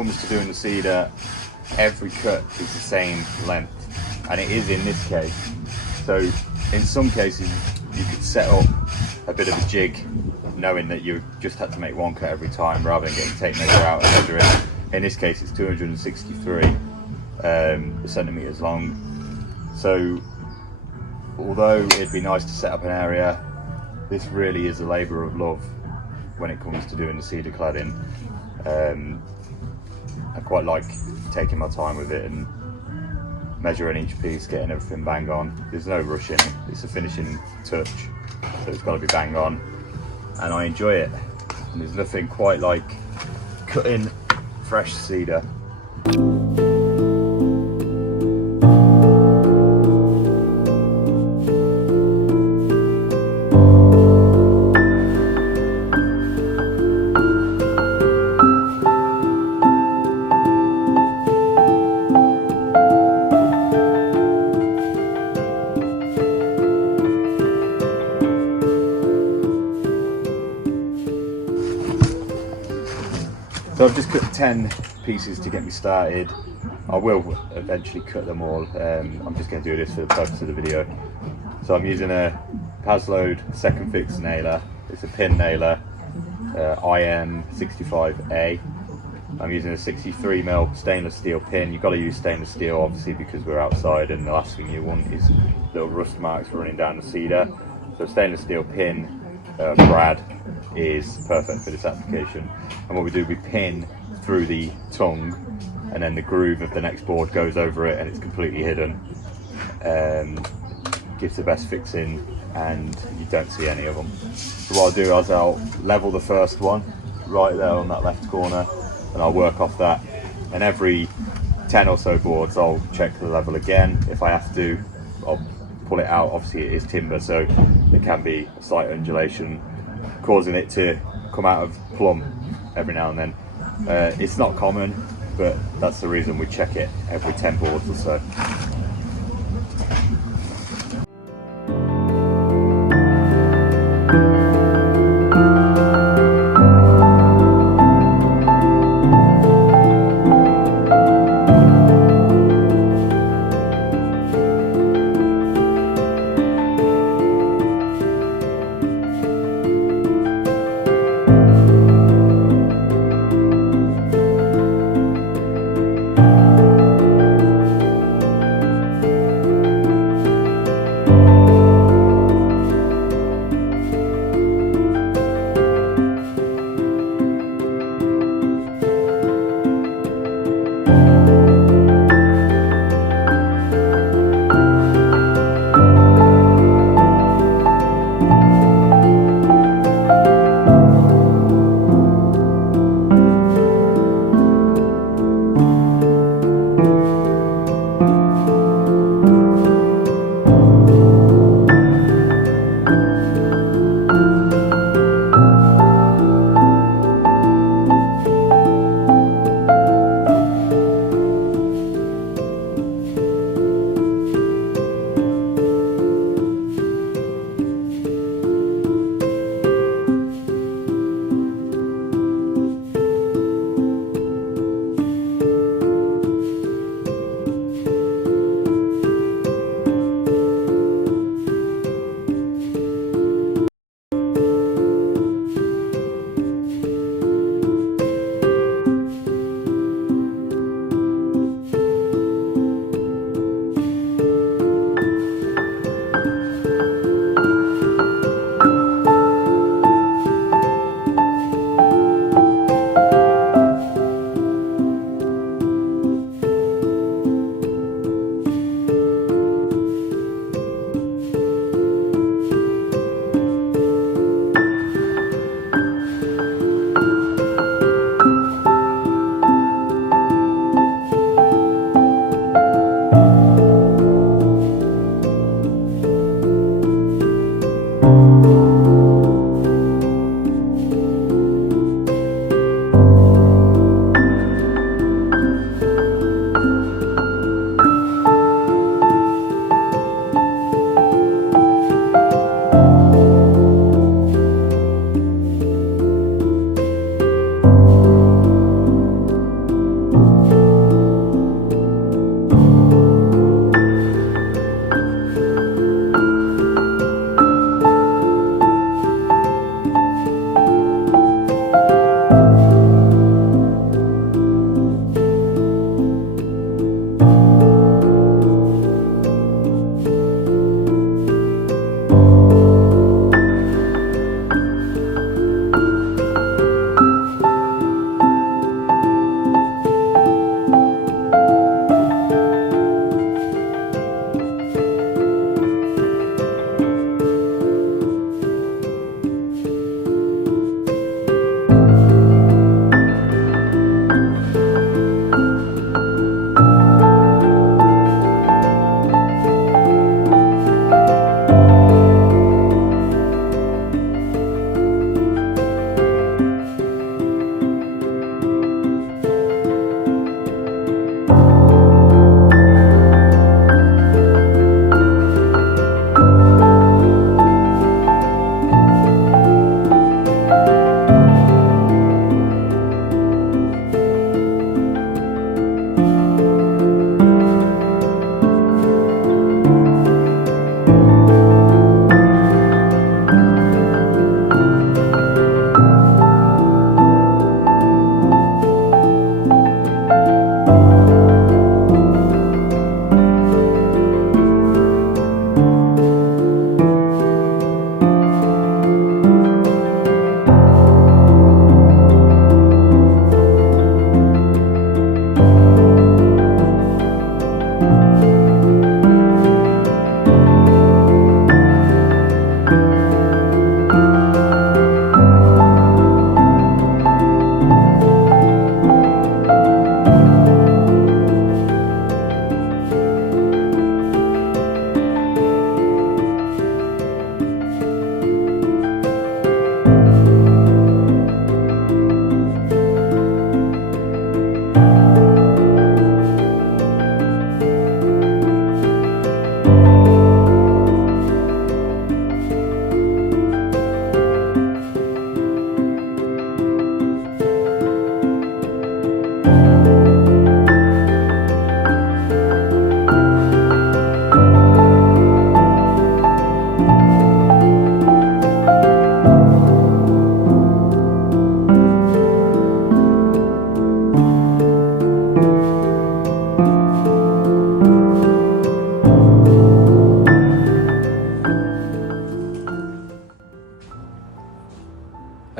comes to doing the cedar, every cut is the same length, and it is in this case. So in some cases you could set up a bit of a jig knowing that you just had to make one cut every time rather than getting tape measure out and measure it. In this case it's 263 centimeters long. So although it'd be nice to set up an area, this really is a labour of love when it comes to doing the cedar cladding. I quite like taking my time with it and measuring each piece, getting everything bang on. There's no rushing, it's a finishing touch, so it's got to be bang on, and I enjoy it. And there's nothing quite like cutting fresh cedar. So I've just cut 10 pieces to get me started. I will eventually cut them all. I'm just going to do this for the purpose of the video. So I'm using a Paslode second fix nailer. It's a pin nailer, IM65A. I'm using a 63mm stainless steel pin. You've got to use stainless steel obviously because we're outside and the last thing you want is little rust marks running down the cedar. So stainless steel pin, brad, is perfect for this application. And what we do, we pin through the tongue and then the groove of the next board goes over it and it's completely hidden. Gives the best fixing and you don't see any of them. So what I'll do is I'll level the first one right there on that left corner and I'll work off that. And every 10 or so boards I'll check the level again. If I have to, I'll pull it out. Obviously it is timber, so there can be a slight undulation causing it to come out of plumb every now and then. It's not common, but that's the reason we check it every 10 boards or so.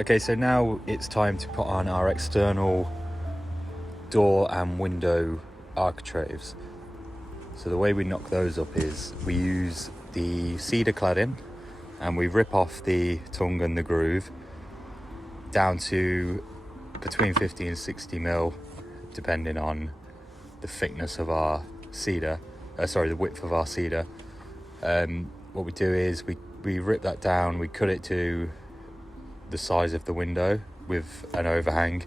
Okay, so now it's time to put on our external door and window architraves. So the way we knock those up is we use the cedar cladding and we rip off the tongue and the groove down to between 50 and 60 mil, depending on the thickness of our cedar, the width of our cedar. What we do is we rip that down, we cut it to the size of the window with an overhang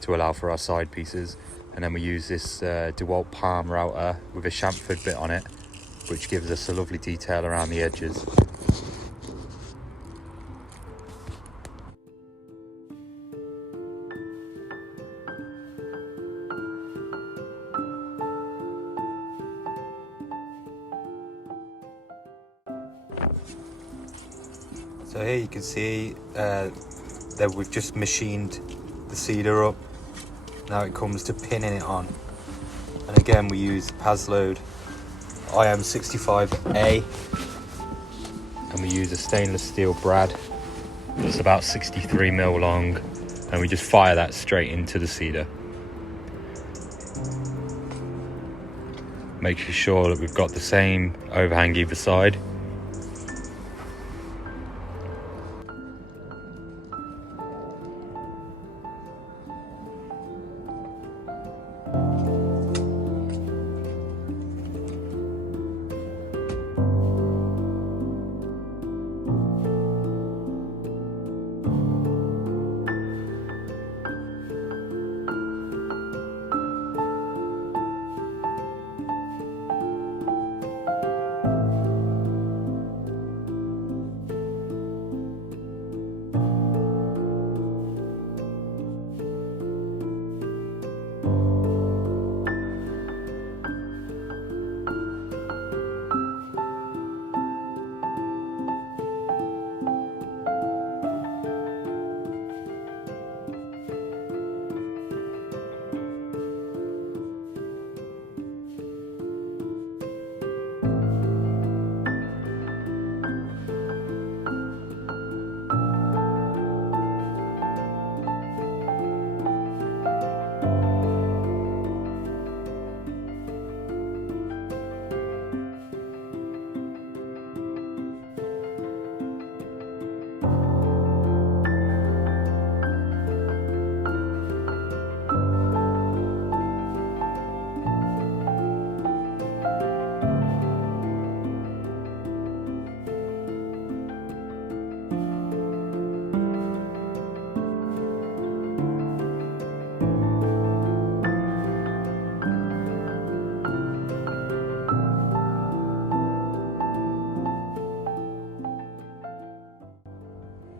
to allow for our side pieces, and then we use this DeWalt palm router with a chamfered bit on it, which gives us a lovely detail around the edges. So here you can see that we've just machined the cedar up. Now it comes to pinning it on. And again, we use Paslode IM65A, and we use a stainless steel brad that's about 63 mil long, and we just fire that straight into the cedar. Making sure that we've got the same overhang either side.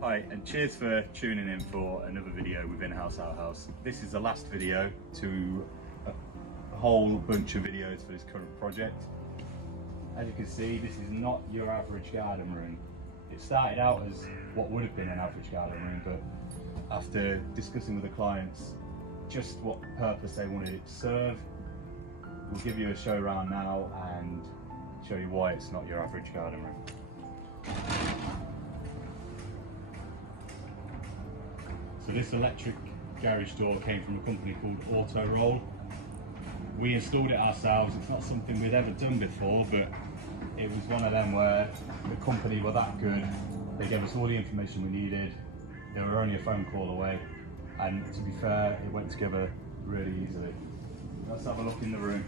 Hi, and cheers for tuning in for another video with Inhouse Outhouse. This is the last video to a whole bunch of videos for this current project. As you can see, this is not your average garden room. It started out as what would have been an average garden room, but after discussing with the clients just what purpose they wanted it to serve, we'll give you a show around now and show you why it's not your average garden room. So this electric garage door came from a company called Auto Roll. We installed it ourselves. It's not something we'd ever done before, but it was one of them where the company were that good. They gave us all the information we needed. They were only a phone call away, and to be fair, it went together really easily. Let's have a look in the room.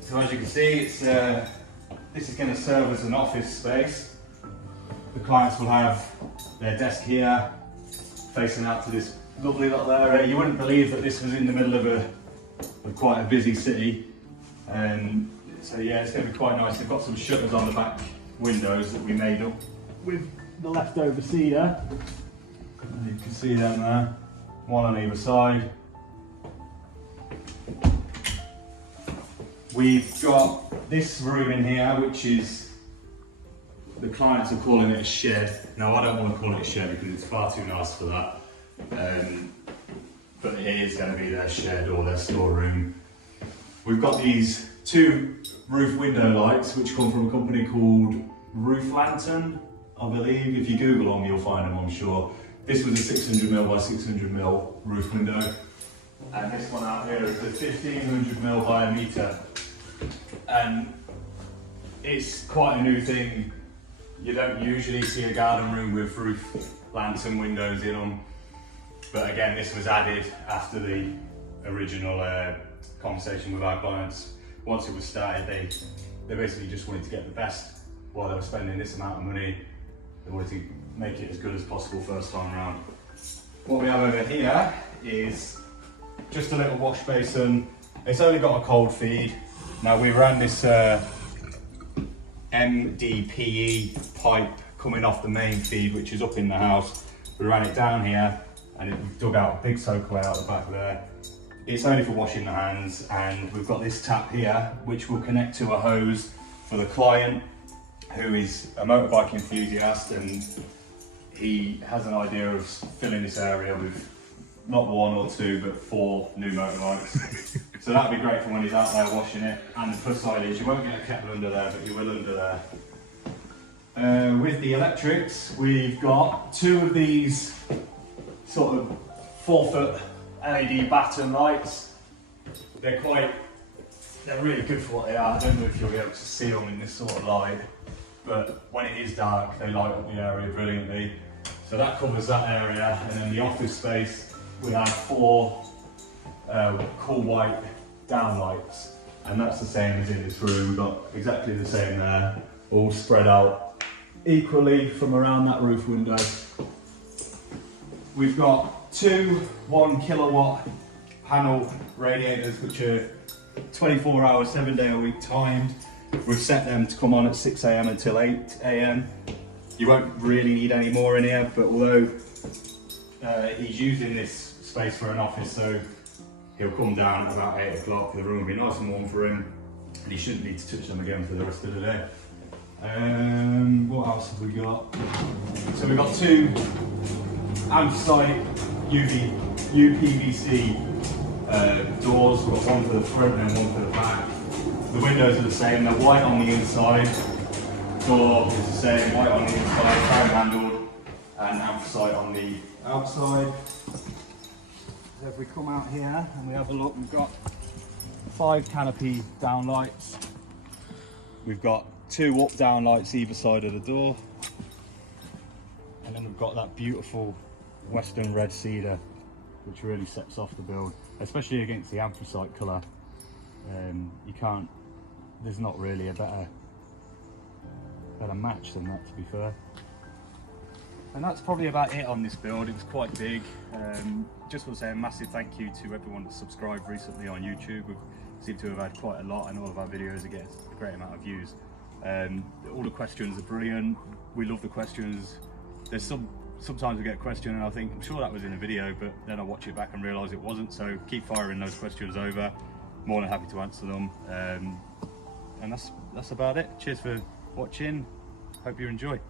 So as you can see, it's this is going to serve as an office space. The clients will have their desk here, facing out to this lovely little area. You wouldn't believe that this was in the middle of quite a busy city. So yeah, it's going to be quite nice. They've got some shutters on the back windows that we made up with the leftover cedar. You can see them there, one on either side. We've got this room in here, which is, the clients are calling it a shed. Now I don't want to call it a shed because it's far too nice for that. But it is going to be their shed or their storeroom. we've got these two roof window lights which come from a company called Roof Lantern, I believe. If you Google them, you'll find them, I'm sure. This was a 600mm by 600mm roof window. And this one out here is the 1500mm by a metre. And it's quite a new thing. You don't usually see a garden room with roof lantern windows in them. But again, this was added after the original conversation with our clients. Once it was started, they basically just wanted to get the best while they were spending this amount of money. They wanted to make it as good as possible first time around. What we have over here is just a little wash basin. It's only got a cold feed. Now we ran this MDPE pipe coming off the main feed, which is up in the house. We ran it down here and we've dug out a big soakaway out the back there. It's only for washing the hands, and we've got this tap here which will connect to a hose for the client, who is a motorbike enthusiast, and he has an idea of filling this area with not 1 or 2 but 4 new motorbikes. So that'd be great for when he's out there washing it. And the plus side is you won't get a kettle under there, but you will under there. With the electrics, we've got 2 of these sort of 4-foot LED batten lights. They're really good for what they are. I don't know if you'll be able to see them in this sort of light, but when it is dark, they light up the area brilliantly. So that covers that area, and then the office space, we have 4 cool white downlights, and that's the same as in this room. We've got exactly the same there, all spread out equally from around that roof window. We've got 2 1 kilowatt panel radiators, which are 24 hours, 7 day a week timed. We've set them to come on at 6 AM until 8 AM. You won't really need any more in here, but although he's using this space for an office, so he'll come down at about 8 o'clock. The room will be nice and warm for him, and he shouldn't need to touch them again for the rest of the day. What else have we got? So we've got 2 anthracite UPVC doors. We've got one for the front and one for the back. The windows are the same, they're white on the inside. Door is the same, white on the inside, crown handled, and anthracite on the outside. So if we come out here and we have a look, we've got 5 canopy downlights. We've got 2 up downlights either side of the door. And then we've got that beautiful Western red cedar, which really sets off the build, especially against the anthracite colour. There's not really a better match than that, to be fair. And that's probably about it on this build. It was quite big. Just want to say a massive thank you to everyone that subscribed recently on YouTube. We seem to have had quite a lot, and all of our videos are getting a great amount of views. All the questions are brilliant. We love the questions. There's sometimes we get a question and I think, I'm sure that was in a video, but then I watch it back and realise it wasn't. So keep firing those questions over. More than happy to answer them. And that's about it. Cheers for watching. Hope you enjoy.